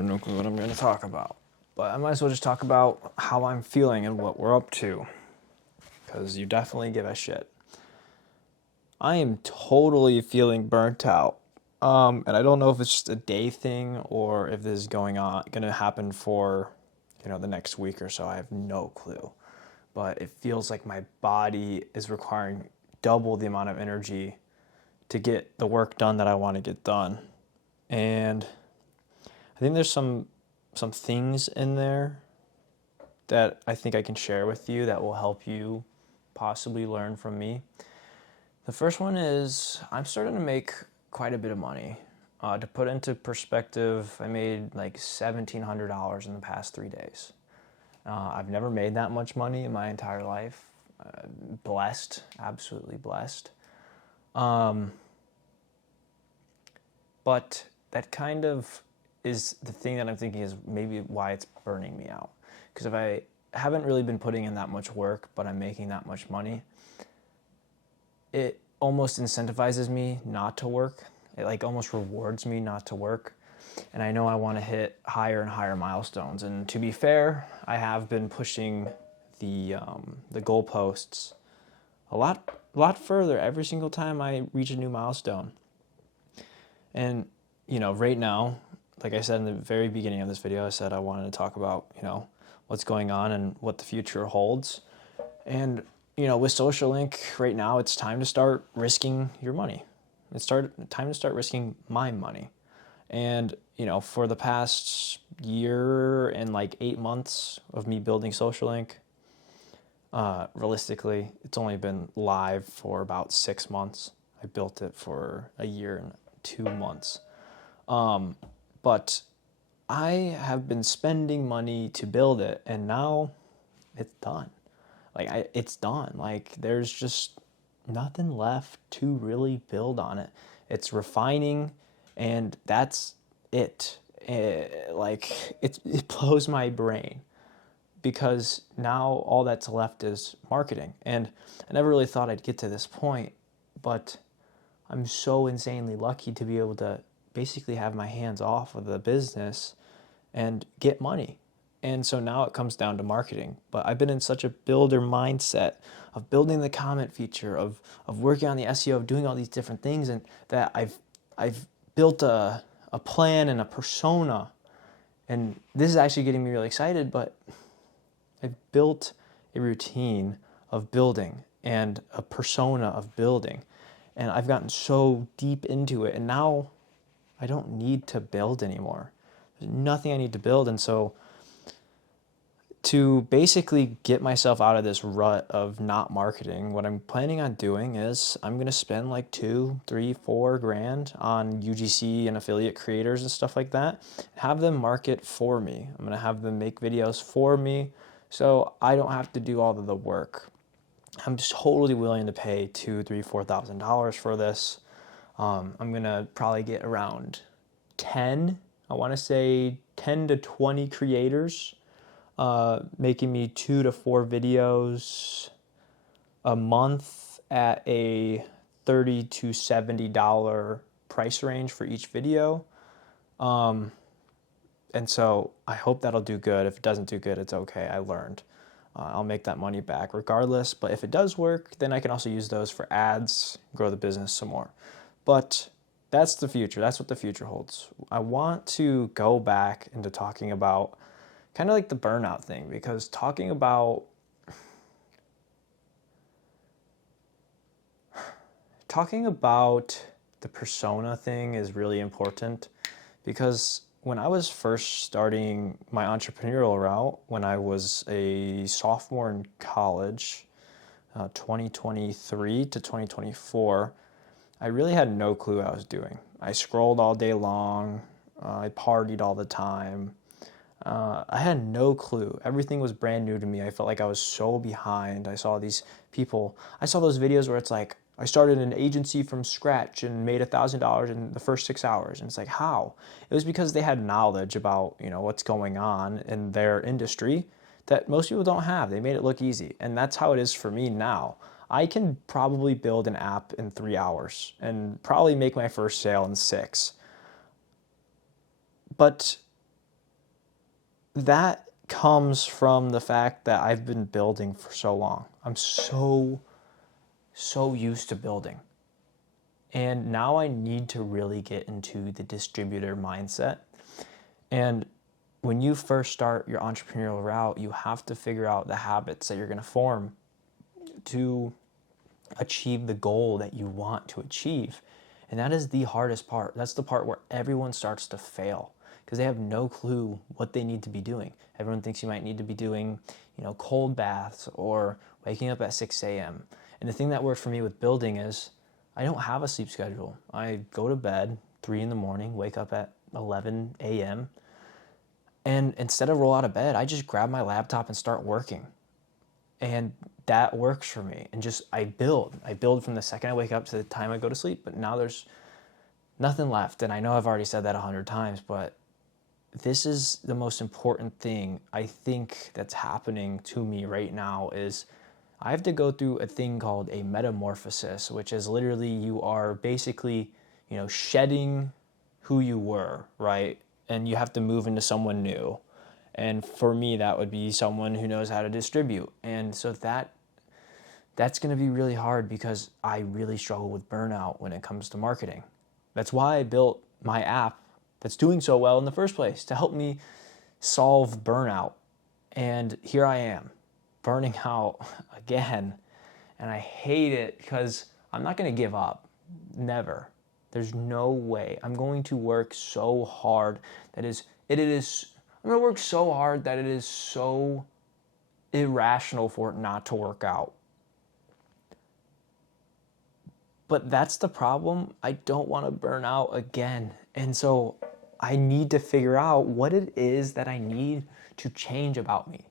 have no clue what I'm going to talk about. But I might as well just talk about how I'm feeling and what we're up to. Because you definitely give a shit. I am totally feeling burnt out. And I don't know if it's just a day thing or if this is going to happen for, the next week or so. I have no clue. But it feels like my body is requiring double the amount of energy to get the work done that I want to get done. And I think there's some things in there that I think I can share with you that will help you possibly learn from me. The first one is I'm starting to make quite a bit of money. To put into perspective, I made like $1,700 in the past 3 days. I've never made that much money in my entire life. Blessed, absolutely blessed. But that kind of is the thing that I'm thinking is maybe why it's burning me out. Because if I haven't really been putting in that much work, but I'm making that much money, it almost incentivizes me not to work. It like almost rewards me not to work. And I know I want to hit higher and higher milestones. And to be fair, I have been pushing the goalposts a lot further every single time I reach a new milestone. And, right now, like I said in the very beginning of this video, I said I wanted to talk about, what's going on and what the future holds. And, with Social Link right now, it's time to start risking your money. It's time to start risking my money. And, for the past year and like 8 months of me building Social Link, realistically, it's only been live for about 6 months. I built it for a year and 2 months. But I have been spending money to build it, and now it's done. It's done. There's just nothing left to really build on it. It's refining, and that's it. It blows my brain because now all that's left is marketing. And I never really thought I'd get to this point, but I'm so insanely lucky to be able to basically have my hands off of the business and get money. And so now it comes down to marketing. But I've been in such a builder mindset of building the comment feature, of working on the SEO, of doing all these different things, and that I've built a plan and a persona. And this is actually getting me really excited, but I've built a routine of building and a persona of building. And I've gotten so deep into it, and now I don't need to build anymore. There's nothing I need to build. And so to basically get myself out of this rut of not marketing, what I'm planning on doing is I'm going to spend like $2, $3, $4 on UGC and affiliate creators and stuff like that. Have them market for me. I'm going to have them make videos for me so I don't have to do all of the work. I'm just totally willing to pay $2,000, $3,000, $4,000 for this. I'm going to probably get around 10 to 20 creators, making me 2 to 4 videos a month at a $30 to $70 price range for each video. And so I hope that'll do good. If it doesn't do good, it's okay. I learned. I'll make that money back regardless. But if it does work, then I can also use those for ads, grow the business some more. But that's the future. That's what the future holds. I want to go back into talking about kind of like the burnout thing, because talking about the persona thing is really important, because when I was first starting my entrepreneurial route, when I was a sophomore in college, 2023 to 2024, I really had no clue what I was doing. I scrolled all day long. I partied all the time. I had no clue. Everything was brand new to me. I felt like I was so behind. I saw these people. I saw those videos where it's like, I started an agency from scratch and made $1,000 in the first 6 hours. And it's like, how? It was because they had knowledge about, what's going on in their industry that most people don't have. They made it look easy. And that's how it is for me now. I can probably build an app in 3 hours and probably make my first sale in 6. But that comes from the fact that I've been building for so long. I'm so used to building. And now I need to really get into the distributor mindset. And when you first start your entrepreneurial route, you have to figure out the habits that you're going to form to achieve the goal that you want to achieve. And that is the hardest part. That's the part where everyone starts to fail because they have no clue what they need to be doing. Everyone thinks you might need to be doing, cold baths or waking up at 6 a.m. And the thing that worked for me with building is I don't have a sleep schedule. I go to bed 3 in the morning, wake up at 11 a.m. And instead of roll out of bed, I just grab my laptop and start working. And that works for me. And just I build from the second I wake up to the time I go to sleep. But now there's nothing left. And I know I've already said that 100 times, but this is the most important thing I think that's happening to me right now is I have to go through a thing called a metamorphosis, which is literally you are basically, shedding who you were, right? And you have to move into someone new. And for me, that would be someone who knows how to distribute. And so that's going to be really hard because I really struggle with burnout when it comes to marketing. That's why I built my app that's doing so well in the first place, to help me solve burnout. And here I am, burning out again. And I hate it because I'm not going to give up. Never. There's no way. I'm going to work so hard I'm going to work so hard that it is so irrational for it not to work out. But that's the problem. I don't want to burn out again. And so I need to figure out what it is that I need to change about me.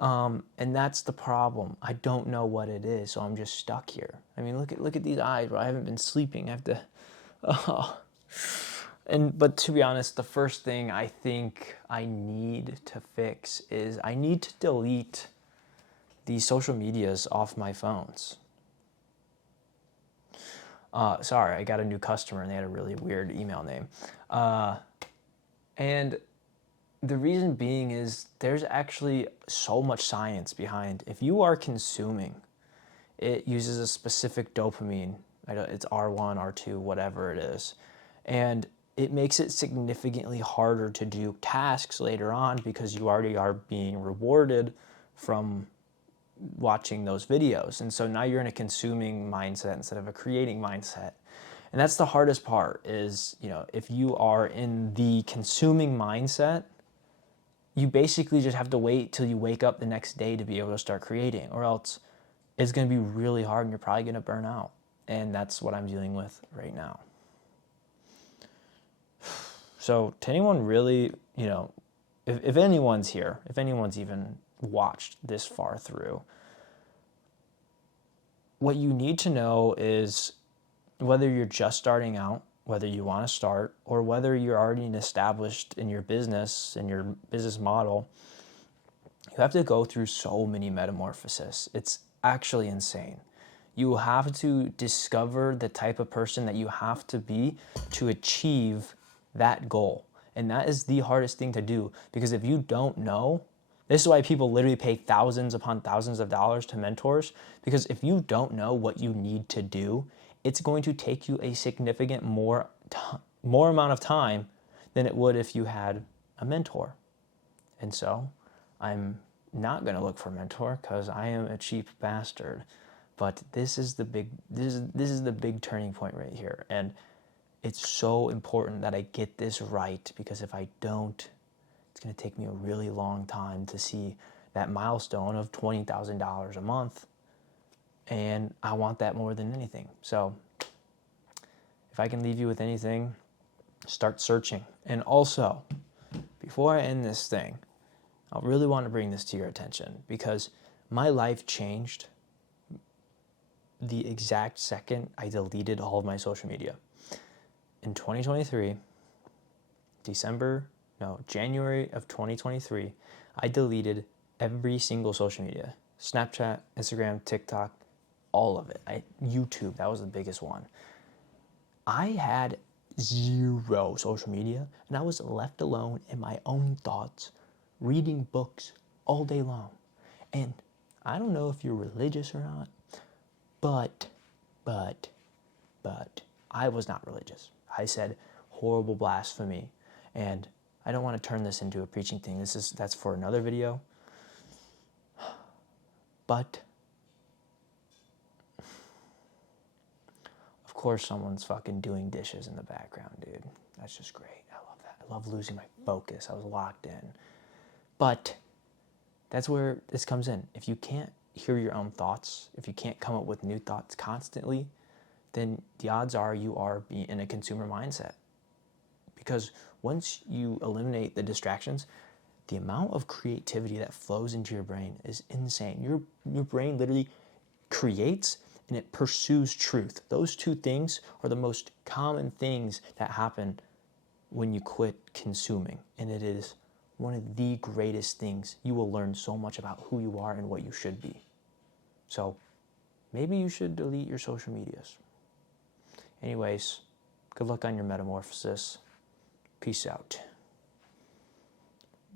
And that's the problem. I don't know what it is, so I'm just stuck here. I mean, look at these eyes, bro. I haven't been sleeping. I have to... Oh. But to be honest, the first thing I think I need to fix is I need to delete the social medias off my phones. Sorry, I got a new customer and they had a really weird email name. And the reason being is there's actually so much science behind. If you are consuming, it uses a specific dopamine. It's R1, R2, whatever it is. And it makes it significantly harder to do tasks later on because you already are being rewarded from watching those videos. And so now you're in a consuming mindset instead of a creating mindset. And that's the hardest part is, if you are in the consuming mindset, you basically just have to wait till you wake up the next day to be able to start creating, or else it's going to be really hard and you're probably going to burn out. And that's what I'm dealing with right now. So to anyone really, if anyone's here, if anyone's even watched this far through, what you need to know is whether you're just starting out, whether you want to start, or whether you're already established in your business model, you have to go through so many metamorphoses. It's actually insane. You have to discover the type of person that you have to be to achieve that goal. And that is the hardest thing to do, because if you don't know, this is why people literally pay thousands upon thousands of dollars to mentors, because if you don't know what you need to do, it's going to take you a significant more amount of time than it would if you had a mentor. And so I'm not going to look for a mentor because I am a cheap bastard. But this is the big turning point right here. And it's so important that I get this right, because if I don't, it's going to take me a really long time to see that milestone of $20,000 a month. And I want that more than anything. So if I can leave you with anything, start searching. And also, before I end this thing, I really want to bring this to your attention, because my life changed the exact second I deleted all of my social media. In 2023, January of 2023, I deleted every single social media. Snapchat, Instagram, TikTok, all of it. YouTube, that was the biggest one. I had zero social media, and I was left alone in my own thoughts, reading books all day long. And I don't know if you're religious or not, but, but, I was not religious. I said horrible blasphemy, and I don't want to turn this into a preaching thing. That's for another video. But of course someone's fucking doing dishes in the background, dude. That's just great. I love that. I love losing my focus. I was locked in. But that's where this comes in. If you can't hear your own thoughts, if you can't come up with new thoughts constantly, then the odds are you are in a consumer mindset. Because once you eliminate the distractions, the amount of creativity that flows into your brain is insane. Your brain literally creates and it pursues truth. Those two things are the most common things that happen when you quit consuming. And it is one of the greatest things. You will learn so much about who you are and what you should be. So maybe you should delete your social medias. Anyways, good luck on your metamorphosis. Peace out.